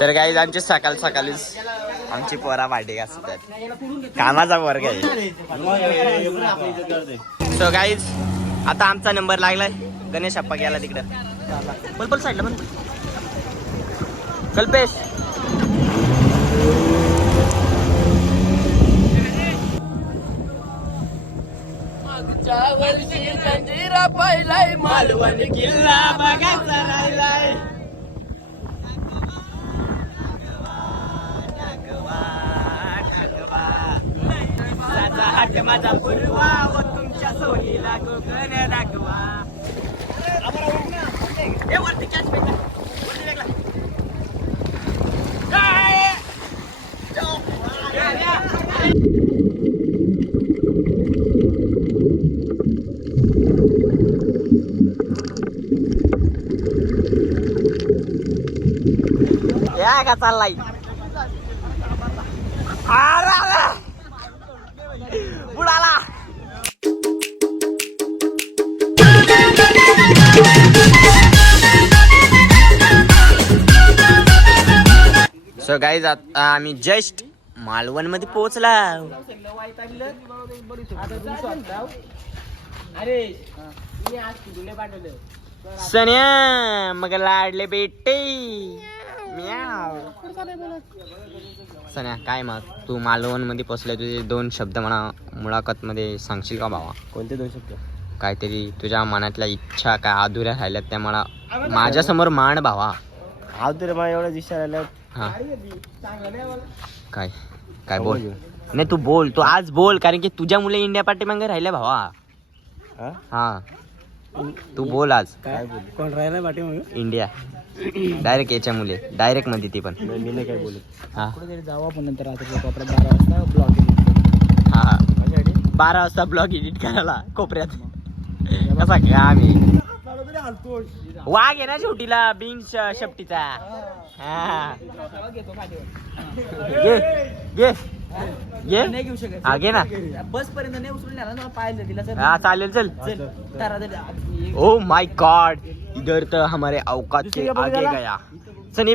तर गाईज आमचे सकाळ सकाळीच आमची पोरा भांडी घासतात. कामाचा वर्ग आहे. सो गाईज आता आमचा नंबर लागलाय. गणेश अप्पा गेला तिकडं. बोल साईडला पण कल्पेश. मागच्या वर्षी जंजिरा पाहिलाय, मालवण किल्ला बघायचा राहिलाय. हात माझा पुरवा व तुमच्या सोनीला कोकण दाखवा. वरती कॅच भेटला. या का चाललाय बुडाला. सो गाईज आता आम्ही जस्ट मालवण मध्ये पोहोचला. सन्या मग लाडले बेटे. सन्या काय मग तू मालवण मध्ये पोहोचले, तुझे 2 शब्द मला मुलाखत मध्ये सांगशील का भावा? कोणते 2 शब्द? काहीतरी तुझ्या मनातल्या इच्छा काय अधुऱ्या राहिल्यात त्या मला माझ्या समोर मांड भावा. अधुऱ्या मला एवढ्या इच्छा राहिल्यात. हा काय काय बोल. नाही तू बोल, तू आज बोल, कारण की तुझ्या मुले इंडिया पाठीमागे राहिल्या भावा. हा तू बोल आज. काय बोल? कोण राहिला पाठीमागे? इंडिया डायरेक्ट याच्या मुले डायरेक्ट मध्ये ती पण. मी नाही काय बोलत. हा कुठेतरी जाऊ आपण नंतर रात्री 12 वाजता ब्लॉग एडिट. हा 12 वाजता ब्लॉग एडिट करायला कोपऱ्यात. कसा का आम्ही वाघ आहे ना शेवटीला बिंग शेपटीचा. हा घे घे घे. नाही घेऊ शकत. हा घे ना. बस पर्यंत नाही उचलून नेला ना, पाहिलं दिला सर. हा चालेल चल. ओ माय गॉड, इधर तो हमारे औकात के आगे गया. सनी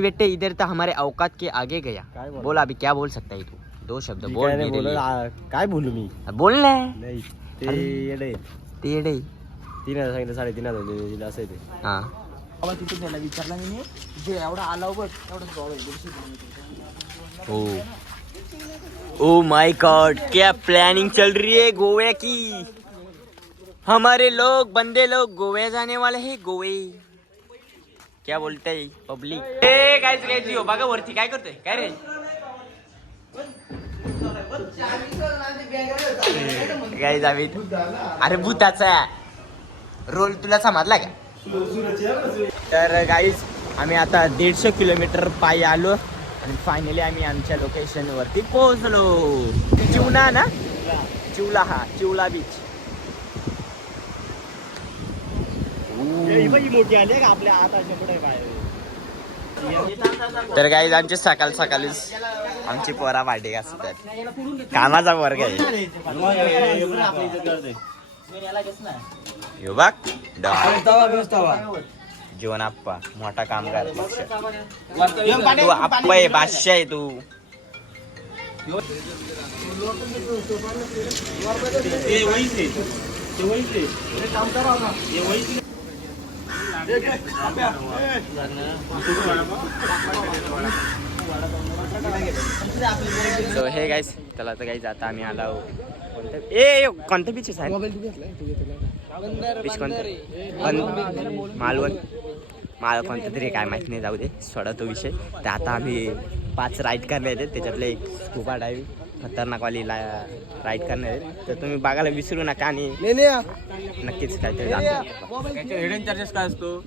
बेटे इधर तो हमारे औकात के आगे गया. बोल अभी क्या बोल सकता है तू? 2 शब्द बोल. काय बोलू मी? बोल ना. नाही ते येडे. ते येडे. 3,000 सांगितलं, 3,500 दिलं असं ते. हा बाबा तिथे त्याला विचारला मी, जे एवढा आलाव बघ एवढं. ओ माय गॉड, क्या प्लानिंग चल रही है गोवा की. हमारे लोग बंदे लोग गोवा जाने वाले हैं. गोवे क्या बोलते है पब्लिक. ए गाइस गाइस हो बघा वरती काय करतोय काय रे. गाइस आम्ही अरे भूताचा रोल तुला समजला का. तर गाइस आम्ही आता 150 किलोमीटर पायी आलो आणि फायनली आम्ही आमच्या लोकेशन वरती पोहोचलो. चिवला ना, चिवला. हा चिवला बीच. मोठी आली का आपल्या हाताच्या पुढे काय. तर गाईज आमचे सकाळ सकाळीच आमची पोरा भांडी घासतात. कामाचा वर्ग आहे. यो बघ जीवन आप्पा मोठा कामगार पक्ष. तू आप्पा आहे, बादशाह आहे तू. सो हे गाईस चला तर गाईज आता आम्ही आलो. कोणतं बीच आहे बीच कोणतं. मालवण कोणतं तरी काय माहित नाही, जाऊ दे सोडा तो विषय. तर आता आम्ही 5 राईड करणार आहेत, त्याच्यातले एक स्कुबा डायव्हिंग खतरनाकवाली राईड करणार आहेत. तर तुम्ही बघायला विसरू नका आणि नक्कीच काहीतरी हिडन चार्जेस काय असतो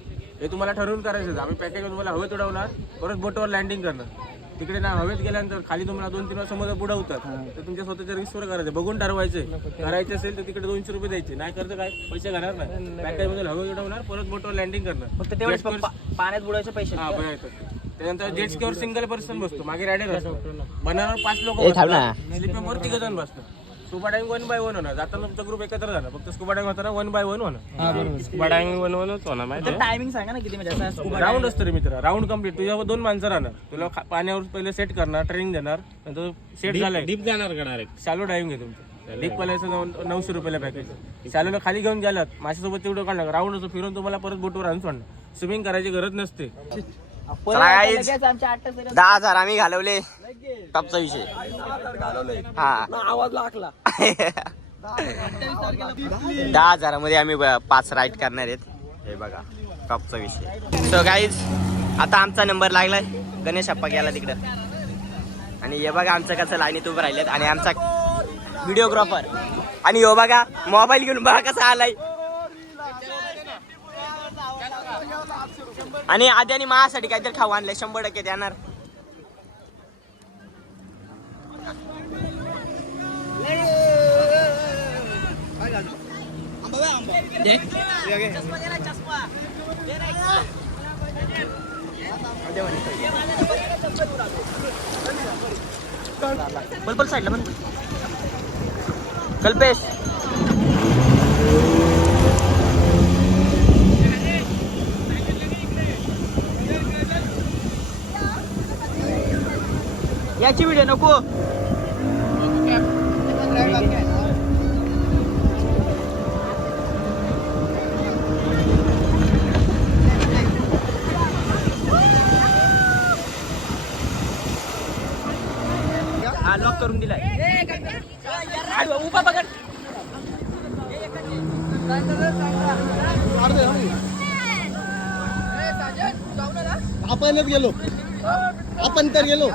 हे तुम्हाला ठरवून करायचं. आम्ही पॅकेज तुम्हाला हवेत उडवणार, परत बोटवर लँडिंग करणार. तिकडे ना हवेत गेल्यानंतर खाली तुम्हाला 2-3 वेळा समुद्र बुडवतात. तर तुमच्या स्वतःच्या रिस्कवर करायचं, बघून ठरवायचं. करायचं असेल तर तिकडे 200 रुपये द्यायचे, नाही करतं काय पैसे घेणार नाही. पॅकेज मध्ये हवेत उडवणार, परत बोटवर लँडिंग करणार. फक्त तेवढेच पाण्यात बुडायचे पैसे. हा त्यानंतर जेट स्कीवर सिंगल पर्सन बसतो, मागे रायडर असतो. बनावर 5 लोक, स्लिपिंग वर 3 जण बसतात. स्कुबा डायव्हिंग 1 by 1 होणार. जाताना तुमचा ग्रुप एकत्र जाणार, फक्त स्कुबा डायव्हिंग होताना 1 by 1 होणार. स्कुबा डायव्हिंग 1 होणार माहिती आहे? टायमिंग सांगा ना किती म्हणजे असं राऊंड असतं रे मित्र, राऊंड कम्प्लीट. तुझ्यावर 2 माणसं राहणार, तुला पाण्यावर पहिले सेट करणार, ट्रेनिंग देणार, नंतर सेट झालाय डीप जाणार का डायरेक्ट? शॅलो डायव्हिंग आहे तुमचं. डीप वाल्याचं 900 रुपयाला पॅकेज. शॅलोला खाली घेऊन गेलात माझ्यासोबत तेवढं काढणार, राऊंड असं फिरून तुम्हाला परत बोटवर आणून सोडणार. स्विमिंग करायची गरज नसते. चला guys, 10,000 आम्ही घालवले. टॉपचा विषय हा आवाज लागला. 10,000 मध्ये आम्ही 5 राईड करणार आहेत. हे बघा टॉपचा विषय. सो गाईज आता आमचा नंबर लागलाय. गणेश अप्पा गेला तिकडं आणि हे बघा आमचं कसं लाईनीत उभं राहिलेत आणि आमचा व्हिडिओग्राफर आणि हो बघा मोबाईल घेऊन बघा कसा आलाय. आणि आद्याने माझ्यासाठी काहीतरी खाऊ आणलंय, 100% देणार. बलबल साईडला पण कल्पेश. याची व्हिडिओ नको. हा लॉक करून दिलाय. उभा पकड. आपणच गेलो, आपण तर गेलो.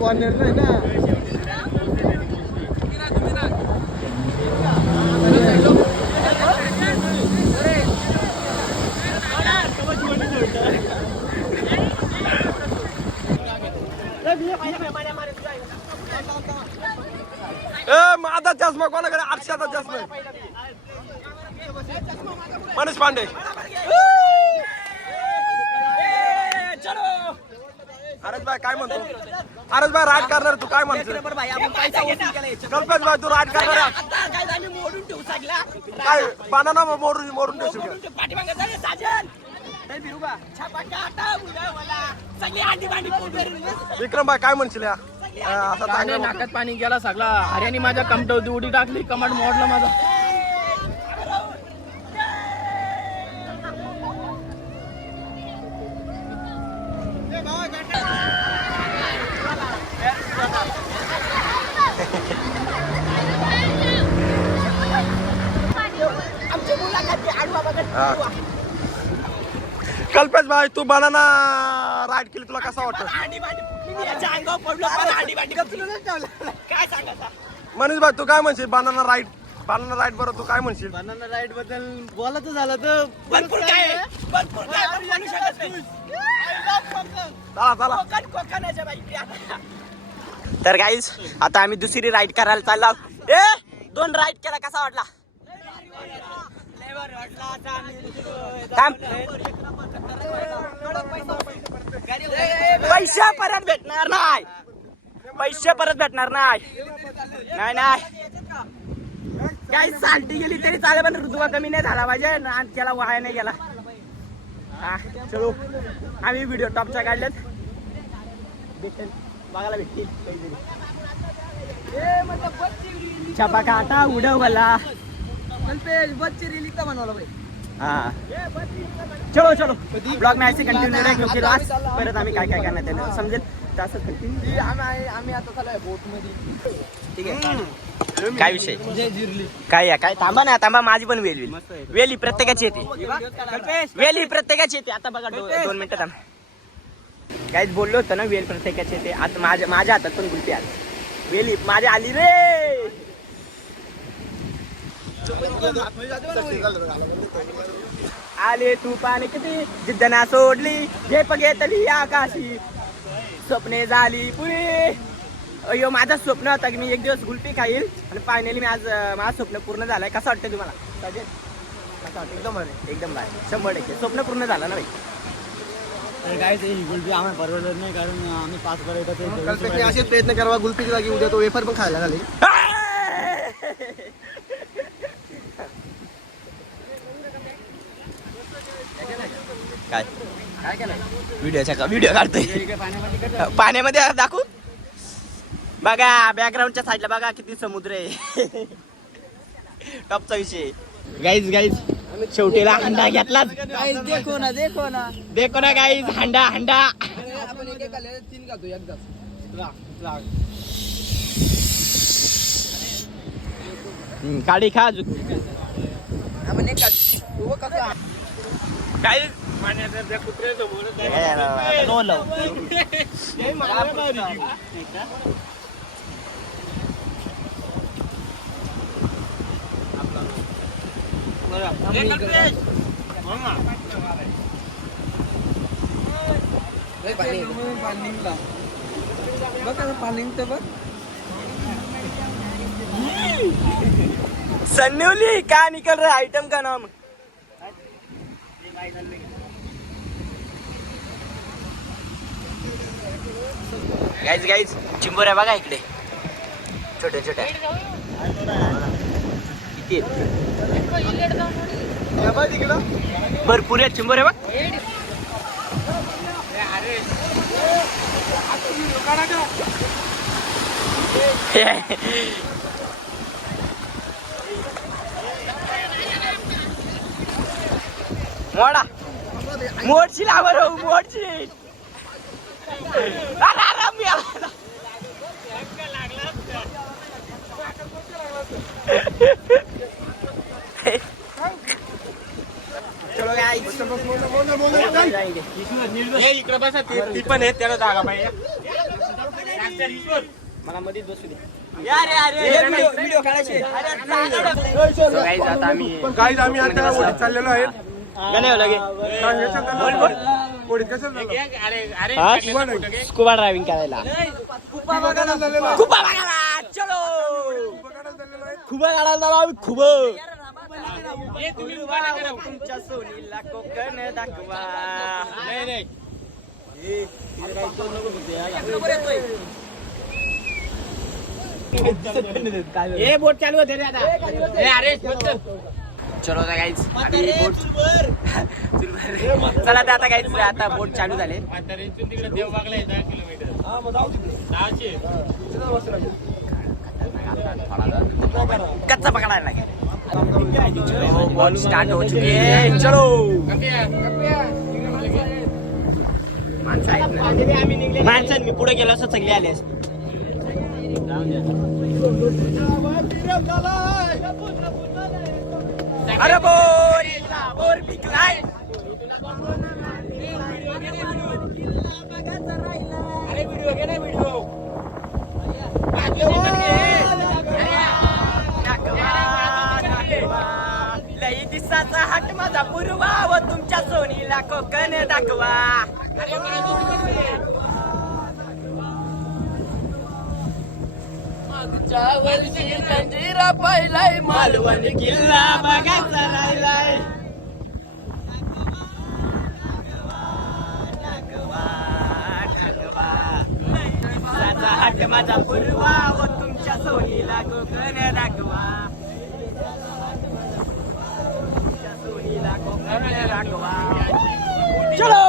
कॉर्नर नाही ना. माझा चष्मा कोणाकडे? 800चा चष्मा मनीष पांडे. अरेश भाई काय म्हणतो? अरेश भाई राईड करणार तू काय म्हणतो? कल्पेश भाई तू राईड करणार काय? बानाना मोडून देशील का? विक्रम भाई काय म्हणशील? नाकात पाणी गेला सगळा. हरियाणी माझ्या कमटवती उडी टाकली, कमांड मोडला माझा. कल्पेश भाई तू बनाना राईड केली, तुला कसा वाटतं? मनीष भाई तू काय म्हणशील? बनाना राईड बरोबर तू काय म्हणशील? बनाना राईड बद्दल बोलायचं झालं तर भरपूर काय तर गाईज आता आम्ही दुसरी राईड करायला चाललो. 2 राईड केला, कसा वाटला? पैसे परत भेटणार नाही. नाही काही साल्टी गेली तरी चालेल, पण ऋतुवा कमी नाही झाला पाहिजे आणि त्याला वाया नाही गेला. हा चलो आम्ही व्हिडिओ टॉपच्या काढल्यात, भेटेल बघायला भेटतील काहीतरी. छापा काटा उडवला. हाँ चलो ब्लॉग में ऐसे कंटिन्यू रहे क्योंकि लास्ट परत आम्ही काय काय करणार त्याने समजेल तसं कंटिन्यू. आम्ही आता चालू बोट मध्ये. ठीक आहे काय विषय काय थांबा ना थांबा. माझी पण वेली प्रत्येकाची येते. वेली प्रत्येकाची येते. आता बघा 2 मिनिटं थांबा. काहीच बोललो होतं ना वेल प्रत्येकाचे ते आता माझ्या हातात पण गुलपी आली वेली माझ्या आली रे. आले तू पाणी किती जिद्दना सोडली झेप घेतली आकाशी स्वप्ने झाली पुरी. अयो माझं स्वप्न होतं की मी एक दिवस गुलपी खाईल आणि फायनली मी आज माझं स्वप्न पूर्ण झालंय. कसं वाटतं तुम्हाला सगळे कसं वाटतं? एकदम भारी 100% स्वप्न पूर्ण झालं ना भाई. काय ते गुलपी आम्हाला परवडत नाही कारण आम्ही 5 पर्यटक असेच प्रयत्न करावा गुलपीची जागी उद्या तो वेफर पण खायला झाले. काय काय केलं व्हिडिओ काढतोय पाण्यामध्ये दाखवू. बघा बॅकग्राऊंडच्या साईडला बघा किती समुद्र आहे. टॉपचा विषय. गाईज शेवटीला हंडा घेतला. देखो ना गाईज हंडा आपण एक आले 3 घालतो एकदाच. काढी खा आपण एक घालतो कसा काय सन्नौली क्या निकल रहा है आइटम का नाम. गाईज चिंबोऱ्या बघा इकडे छोटे छोटे किती भरपूर आहेत चिंबोऱ्या बघ. मोडा मोडची लावर मोडची इकडे बसा ती पण आहेत त्याला जागा पाहिजे. मला मध्येच बसू दे. व्हिडिओ काढायचे. गाईज आम्ही आता ओढीत चाललेलो आहे. ओढीत कसं स्कुबा ड्रायव्हिंग करायला स्कुबा बघायला झालेलो खुबा बघायला चलो. खुबा काढायला आम्ही खुब तुमच्या सोनीला कोकण दाखवा. नाही बोट चालू होते रे आता. चलो आता गाईज चला आता गाईज आता बोट चालू झाले. कच्चा पकडायला लागेल. बोट स्टार्ट हो चुकी है. चलो माणसांनी मी पुढे गेलो असं सगळे आले. अरे बोर पिकलाय. अरे व्हिडिओ घे ना व्हिडिओ. लई दिसाचा हट माझा पूर्वा व तुमच्या सोनीला कोकण दाखवा. जंजिरा पाहिलाय मालवण किल्ला बघायचा राहिलाय. हट माझा पूर्वा व तुमच्या सोनीला कोकण दाखवा. तुमच्या सोनीला कोकण दाखवा. चलो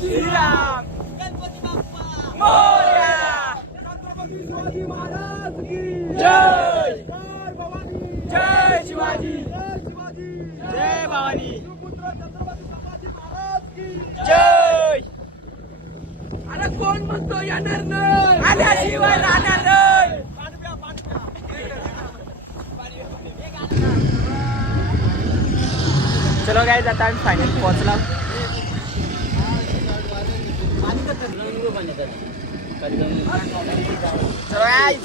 श्रीराम मोरया. जय जय शिवाजी जय भवानी जय. अरे कोण म्हणतो येणार नाही आल्याशिवाय राहणार नाही. चलो काय आता आम्ही फायनली पोहोचला. चलो guys.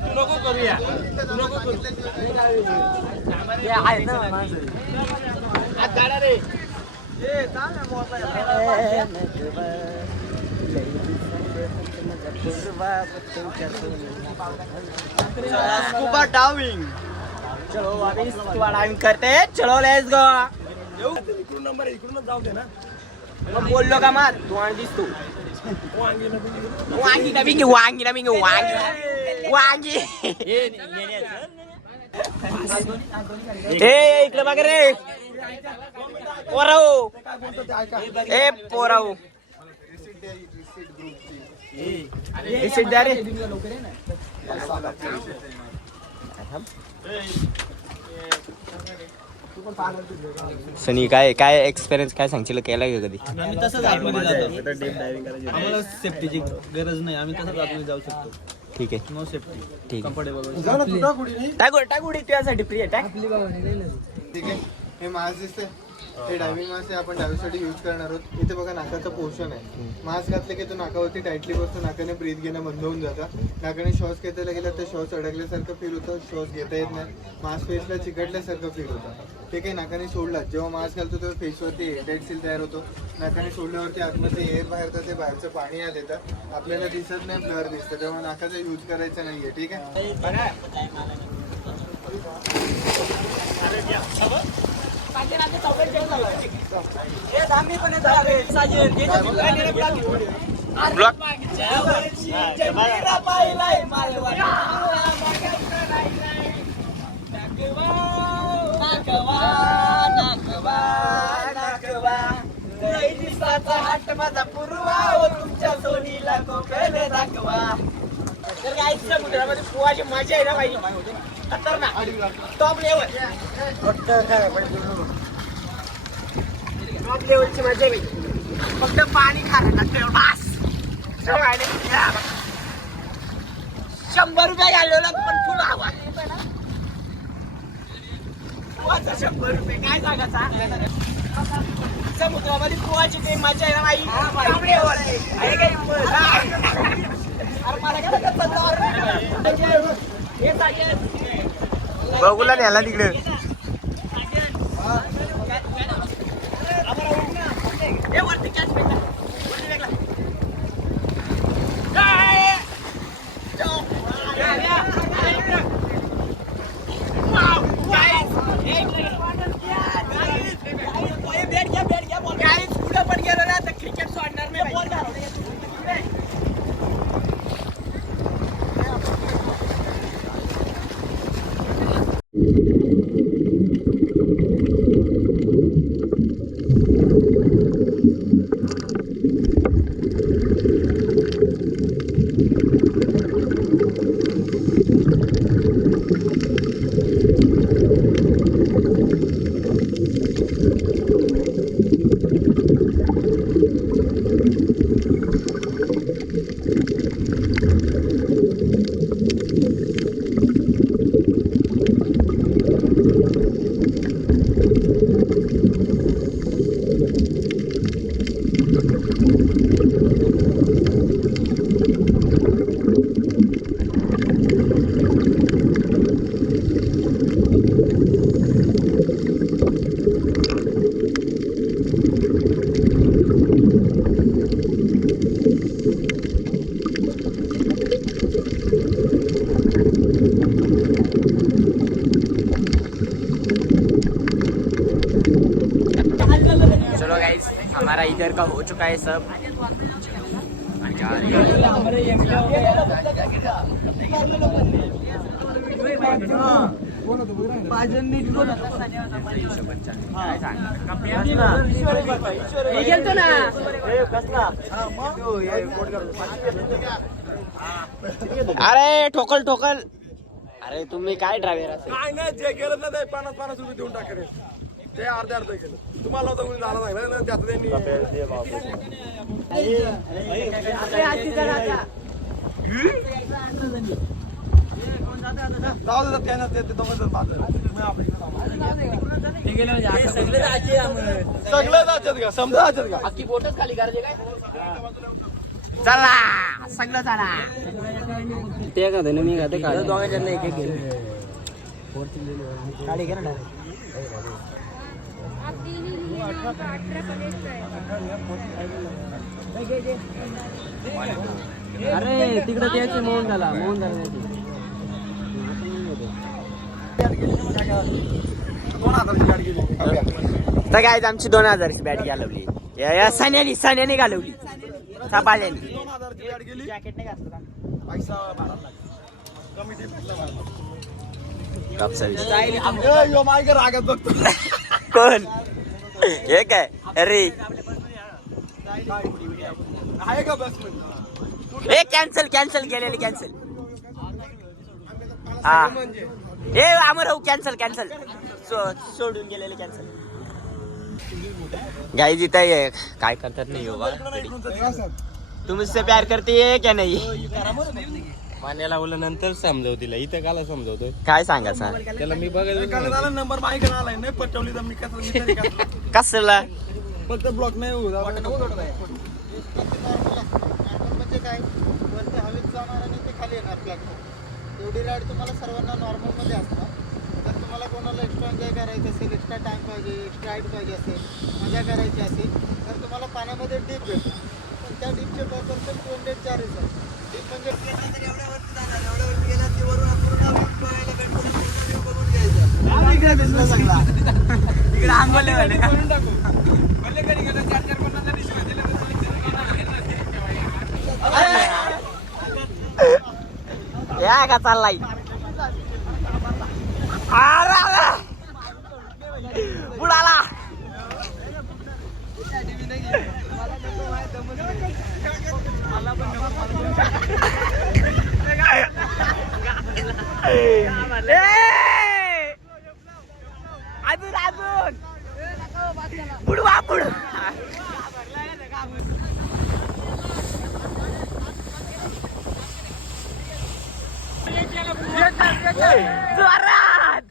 तू नको करूया, तू नको करू. Scuba diving. चलो अभी स्कूबा डायविंग करते हैं. चलो लेट्स गो. इकडून नंबर आहे, इकडूनच जाऊ दे ना. मग बोललो का मग तू आणि दिसतो वांगी ना बिंगी वांगी ना बिंगी वांगी वांगी. ए इकडे बघ रे पोराव. ए पोराव रिसीट द्या रे. सनी काय काय एक्सपिरियन्स काय सांगशील केलाय का कधी? आम्ही तसंच आतमध्ये जातो. आम्हाला सेफ्टीची गरज नाही. आम्ही तसंच आतमध्ये जाऊ शकतो. ठीक आहे नो सेफ्टी. ठीक आहे. कम्फर्टेबल. टाकूड तुझ्यासाठी फ्री आहे टाक. ठीक आहे. हे मास्क दिसतंय, हे डायव्हिंग मास्क आहे. आपण डायव्हिंगसाठी यूज करणार आहोत. इथे बघा नाकाचं पोर्शन आहे. मास्क घातलं की तो नाकावरती टाईटली बसतो. नाकाने ब्रीथ घेणं बंद होऊन जातं. नाकाने श्वास घेतायला गेलं तर श्वास अडकल्यासारखं फील होतं. श्वास घेता येत नाही. मास्क फेसला चिकटल्यासारखं फील होतं. ठीक आहे. नाकाने सोडला जेव्हा मास्क घालतो तेव्हा फेसवरती डेड सील तयार होतो. नाकाने सोडल्यावरती आतमध्ये एअर बाहेर जाते, बाहेरचं पाणी आत येतं. आपल्याला दिसत नाही, ब्लर दिसतं. तेव्हा नाकाचा यूज करायचा नाहीये. ठीक आहे. माझा पूर्वा तुमच्या सोनीला कोकण दाखवा. तर काय समुद्रामध्ये पोहायची मजा आहे ना बाई. खतरनाक टॉप लेवल. टॉप लेवलची मजा आहे बाई. फक्त पाणी खायला लागतं बास. 100 रुपये घालवला पण फुल हवा. 100 रुपये काय सांगायचा. समुद्रामध्ये पोहायची काही मजा आहे ना बाई. अरे काय बघूला न्याला तिकडे. पण गेलो ना तर क्रिकेट सोडणार नाही. बॉल हमारा इधर का हो चुका है सब. अरे ठोकल ठोकल. अरे तुम्ही काय ड्रायव्हर असेल. काय नाही, जे गेलं ना ते 50-50 रुपये देऊन टाकले. ते अर्धे केलं. तुम्हाला तर कोणी झाला नाही ना त्यात त्यांनी. जाऊ देतात काय नसते ते दोघं जण बाजूला. सगळं जातात का समजा जातात का अख्खी बोटच खाली करायचे काय चला सगळं चला ते का मी का ते दोघांच्या एक एक गाडी घे ना अरे तिकडे द्यायचे मोहन झाला तर काय आमची 2000ची बॅट घालवली या सान्याने घालवली सापाळ्याने 2000ची बॅट गेली पैसा भरायला लागला. कमी टेम्परेचरला भरायला. यो मायकर रागात बघतो कोण हे काय अरे आहे का बस मध्ये हे कॅन्सल केलेली कॅन्सल हा हे अमर कॅन्सल सोडून गेलेले कॅन्सल गाइस इथं ये काय करतात नाही हो बा तुम मुझसे प्यार करती है क्या नहीं मान्याला बोललं नंतर समजाव तिला इथं काला समजावतोय काय सांगा सर त्याला मी बघायला नंबर माझ्याकडे आलाय नाही पटवली तर मी कसं कसला फक्त ब्लॉक नाही होऊ म्हणजे काय वरती हवेत जाणार आणि ते खाली येणार प्लॅटफॉर्म एवढी राईड तुम्हाला सर्वांना नॉर्मलमध्ये असणार जर तुम्हाला कोणाला एक्स्ट्रा एन्जॉय करायचं असेल एक्स्ट्रा टाइम पाहिजे एक्स्ट्रा हाईट पाहिजे असेल मजा करायची असेल तर तुम्हाला पाण्यामध्ये डीप भेटणार पण त्या डीपचे पर पर्सन 200 चार्जेस आहे डीप म्हणजे एवढ्यावरती जाणार एवढ्यावरती गेला की वरून पूर्ण बघायला भेटतो बघून घ्यायचं इकडे आंबोले वाले या का चाललाय बुडाला अजून बुडवा बुड जोरात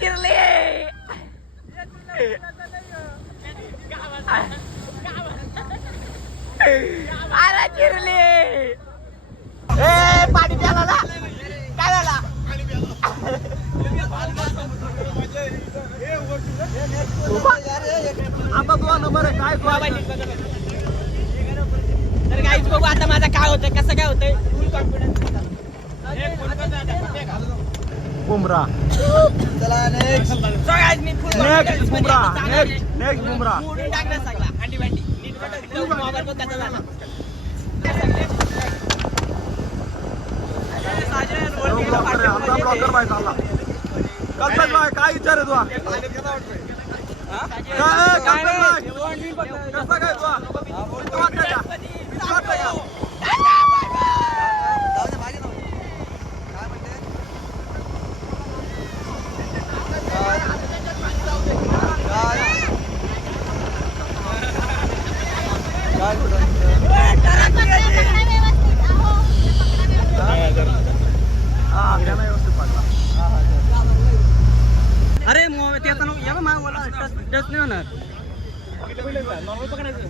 चिरली अरे चिरली ए पाणी प्याला ना काय झाला आता तुझा नंबर आहे काय तर गाईच बघू आता माझा काय होतंय कसं काय होतंय फुल कॉन्फिडन्स बुमरा चला नेक्स्ट सो गाईज मी full next Bumrah next Bumrah मोडून टाकणार सगळा हंडी बंडी नीट मोबाईल बघ त्याचा झाला ब्लॉकर बाय चालला कल्पना बाय काय विचार आहे तुला काय कसं काय तुला अरे ते आता या बा मला बोला टच नाही होणार नॉर्मल पकडायचं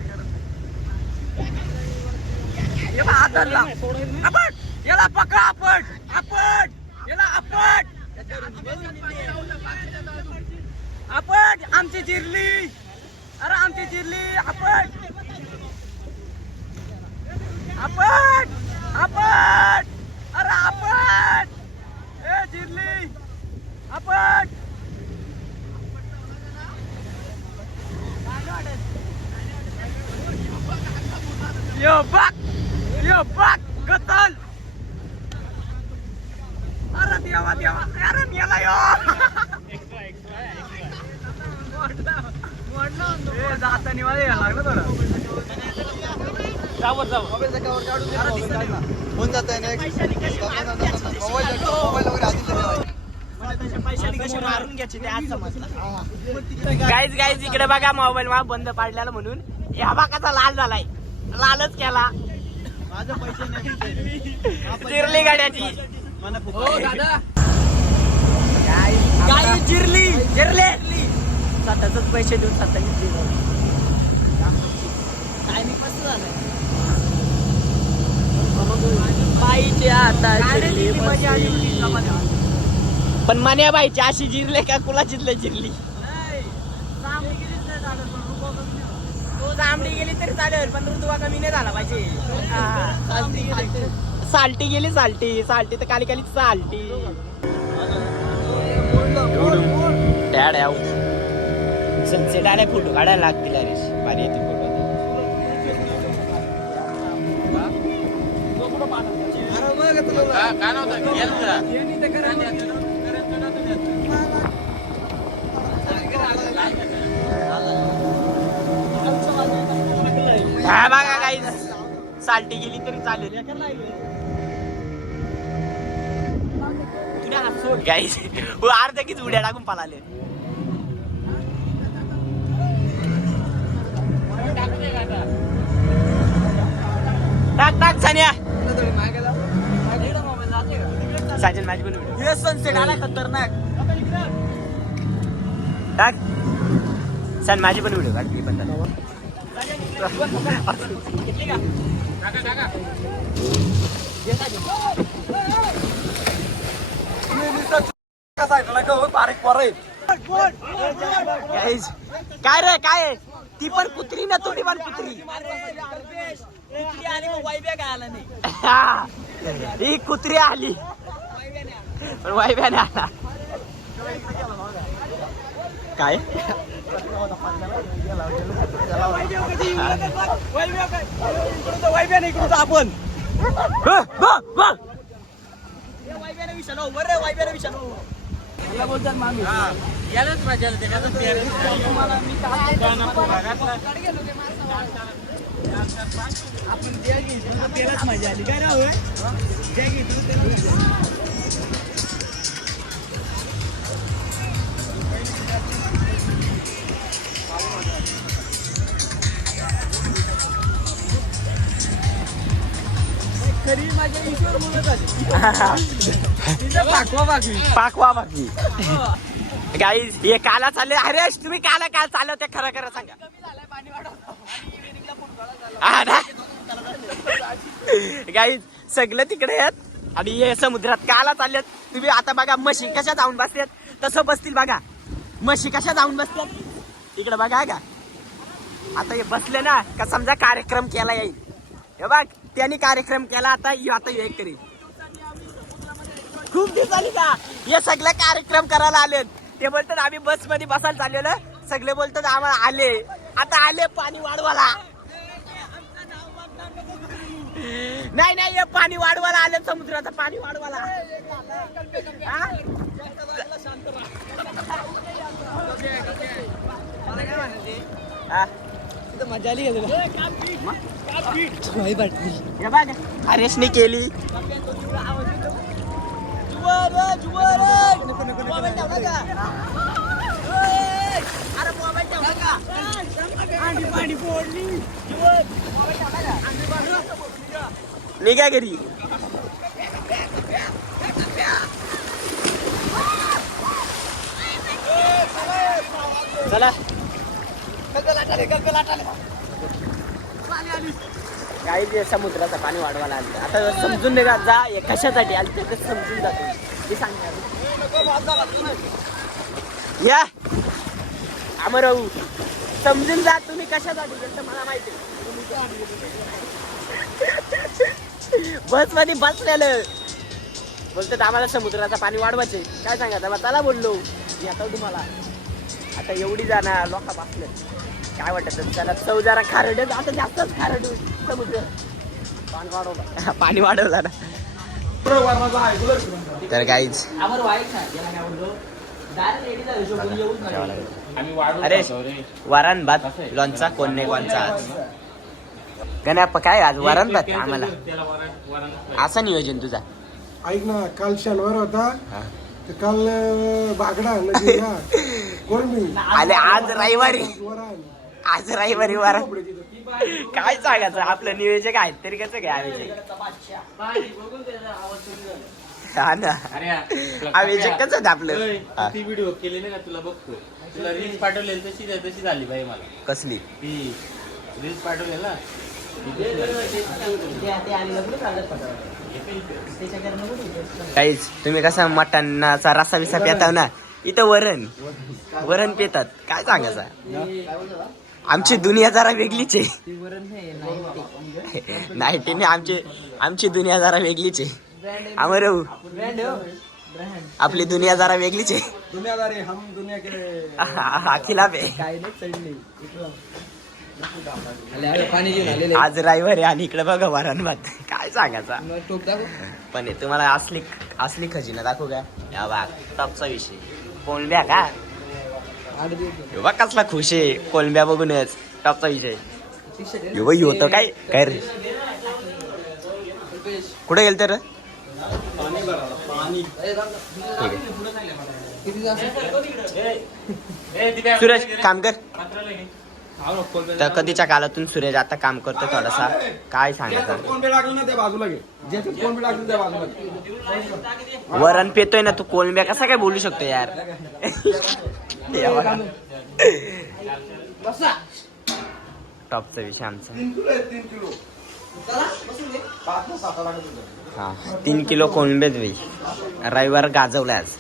याला पकडा आपण आमची जिरली अरे आमची जिरली आपण अरे आपण ए जिरली आपण यो बघ गतल अरे देवा अरे मेला यो जाता निवाले लागलं थोडं जाऊ होऊन जात आहे नेक्स्ट मोबाईल वगैरे आधी गाईज इकडे बघा मोबाईल मा बंद पाडलेला म्हणून या बाकाचा लाल झालाय लालच केला चिरली गाड्याची हो दादा गाडी चिरली स्वतःच पैसे देऊन स्वतःच बाईचे आता पण मान्या बाईची अशी जिरले का कुलाचीच जिरली जांभडी गेली तरी चालेल पण ऋतुवा कमी नाही झाला पाहिजे साल्टी गेली साल्टी तर Kali Kali salty dad sunset आलाय फोटो काढायला लागतील अरे भारी येते फोटो काय नव्हतं हा बघा काही साल्टी गेली तरी चालेल गाईस अर्ध कीच उड्या टाकून पळाले टाक सानिया साजन माझी पण सनसेट आला खतरनाक टाक सन माझी पण व्हिडिओ काढ पण काय रे काय ती पण कुत्री ना तुम्ही पण कुत्री ही कुत्री आली पण वाईब्याने आला काय आपण यालाच मजा आली मजा आली काय राहू पाकवा बाकी गाईज हे काला चालले अरे तुम्ही काला काय चाललं ते खरं खरं सांगा गाईज सगळं तिकडे आहेत आणि हे समुद्रात काला चालल्यात तुम्ही आता बघा म्हशी कशा जाऊन बसल्यात तसं बसतील बघा म्हशी कशा जाऊन बसल्यात इकडे बघा का आता हे बसले ना का समजा कार्यक्रम केला येईल हे बघ त्यांनी कार्यक्रम केला आता एक करी खूप दिवस झाली का हे सगळे कार्यक्रम करायला आलेत ते बोलतात आम्ही बस मध्ये बसायला चाललेलं सगळे बोलतात आम्हाला आले आता आले पाणी वाढवायला नाही हे पाणी वाढवायला आले समुद्राचं पाणी वाढवायला मजा आली हरेशने केली निघा घरी चला काही समुद्राचं पाणी वाढवायला आलं आता समजून निघा जा कशासाठी आलं ते समजून जातो ते सांगणार या अमराऊ समजून जा तुम्ही कशासाठी जसं मला माहिती बस मध्ये बसलेलं बोलतात आम्हाला समुद्राचं पाणी वाढवायचे काय सांगा तेव्हा चला बोललो मी आता तुम्हाला आता एवढी जाणार लोक बसले काय वाटत त्याला चव जरा खारड आता जास्तच खारड समुद्र पाणी वाढवला ना तर काहीच अरे वरण भात लोणचा कोण नाही कोणचा आज गणप काय आज वरण भात आम्हाला असं नियोजन तुझा ऐक ना काल शनिवार होता तर काल बागडा कोण मी आले आज रविवारी आज रविवारी वारा काय सांगायचं आपलं नियोजक आहेत तरी कसं काय हा ना आयोजक कसं आहे आपलं हा. ती व्हिडिओ केलेली ना तुला बघतो तुला रील्स पाठवलेली तशी झाली बाई मला कसली ती रील्स पाठवले ना काहीच तुम्ही कसा मटणाचा रसा बिसा पिताव ना इथं वरण पितात काय सांगायचं आमची दुनिया जरा वेगळीच आहे नाही आमची दुनिया जरा वेगळीच आहे अमर आपली दुनिया जरा वेगळीच आहे दुनियादारी हम दुनिया के हा खिलाफ आहे आज रविवारी आणि इकडे बघा वरण भात काय सांगायचा पण तुम्हाला असली खजिना दाखवू का या बघ टॉपचा विषय कोलंब्या का बघ कसला खुश आहे कोलंब्या बघूनच टॉपचा विषय होतं काय काय रे कुठे गेल तर सुरेश काम कर तर कधीच्या कालातून सुरेश आता काम करतो थोडासा काय सांगायचं कोण बी लागलं ना त्या बाजूला घे ज्याच्यात कोण बी लागलं त्या बाजूला घे. वरण पेतोय ना तू कोलंब्या कसा काय बोलू शकतो यार टॉपचा विषय आमचा 3 किलो आहे 3 किलो हा 3 किलो कोलंबेच बाई रविवार गाजवलाय आज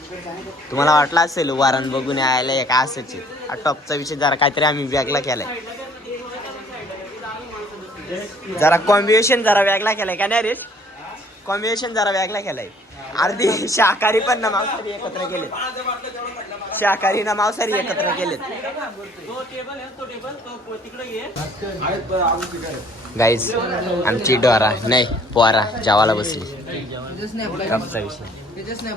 तुम्हाला वाटलं असेल वरण बघून यायला काय असायचे टॉपचा विषय जरा काहीतरी आम्ही वेगळा केलाय जरा कॉम्बिनेशन जरा वेगळा केलाय का नाही रे कॉम्बिनेशन जरा वेगळा केलाय अर्धी शाकाहारी पण ना मांसाहारी एकत्र केले शाकाहारी ना मांसाहारी एकत्र केलेत गाईज आमची डोरा नाही पोरा जेवायला बसली टॉपचा विषय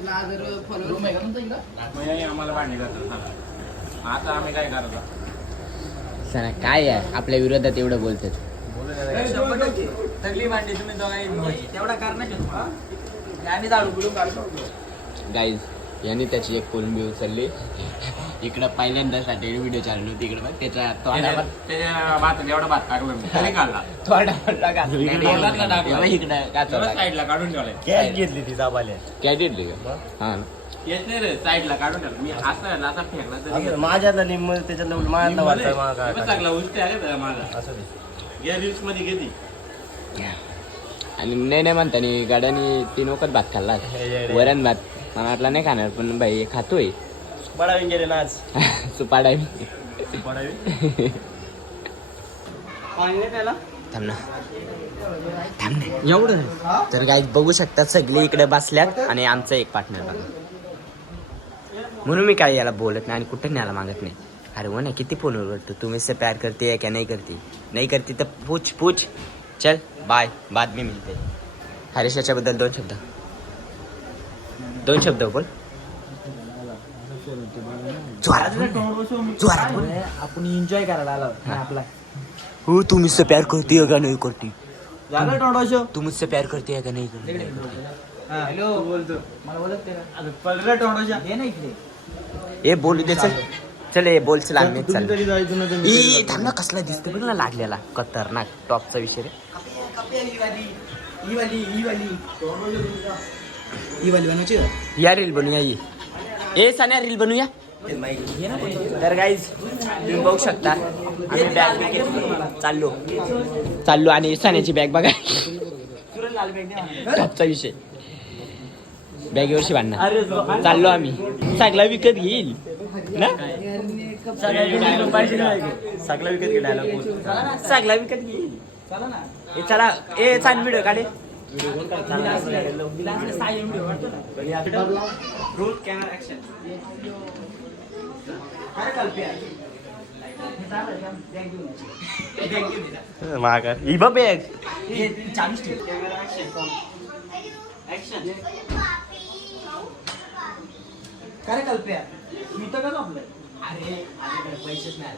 आम्हाला भांडणी करतात आता आम्ही काय करतो सर काय आहे आपल्या विरोधात एवढं बोलतात सगळी भांडी तुम्ही दोघांनी तेवढा करणार आम्ही जाळू बुडून काढतो गाईज यांनी त्याची एक कोलंबी उचलली इकडं पहिल्यांदासाठी व्हिडिओ चालू होती इकडं बघ त्याच्या त्याच्या भात एवढा भात टाकला मी तरी काढला इकडं साईडला काढून ठेवलाय कॅश घेतली ती जाबाले कॅडेट का हा येत नाही रे साईडला काढून ठेवला मी असं असा फेकला तरी माझ्यातला निम्म त्याच्या माझ्यातला वाटतं बस लागला उष्ट आहे का माझा असं या रील्स मध्ये घेतली आणि नाही म्हणता गाड्यानी 3 वखत भात खाल्ला वरण भात मला वाटला नाही खाणार पण भाई खातोय पडावी गेले ना आज सुपाडा पडावी थांब ना एवढं तर काही बघू शकता सगळे इकडे बसल्यात आणि आमचा एक पार्टनर बघा म्हणून मी काय याला बोलत नाही आणि कुठं न्यायला मागत नाही अरे वो ना किती फोनवर करतो तू मुझसे प्यार करती है क्या नहीं करती तर पूछ चल बाय बाद में मिलते हरीश याच्याबद्दल 2 शब्द बोल जोरात बोल आपण एन्जॉय करायला आलो आपला हो तू मुझसे प्यार करती है क्या नहीं करती झालं टोटो शो तू मुझसे प्यार करती है क्या नहीं करती हॅलो बोलतो मला बोलत ते पडलं टोटो शो हे नाही इकडे ए बोलू दे चल ए बोल चल आम्ही चल ई थांब ना कसला दिसतो बघ ना लागलेला खतरनाक टॉपचा विषय रे या रील बनूया ए सान्या रील बनूया तर गाईज तुम्ही बघू शकता आम्ही बॅग घेतली चाललो आणि सान्याची बॅग बघा टॉपचा विषय बॅगेवरशी बांधणार चाललो आम्ही सगळा विकत घेईल ना सगळा विकत घेईल सगळा विकत घेईल चला ए छान व्हिडिओ काढे मागा ही बघ बॅग काय कल्प्या मी तर का आपलं अरे पैसेच नाही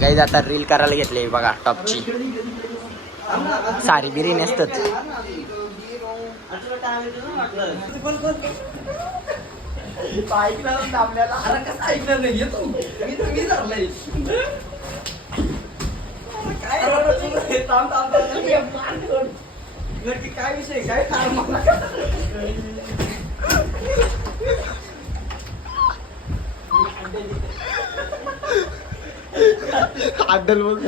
गाईज आता रील करायला घेतले बघा टॉपची सारी बिरी नसतात ऐकणार आपल्याला अरे कसं ऐकणार नाही येतो मी धरलंय काय काय विषय काय आदल बोल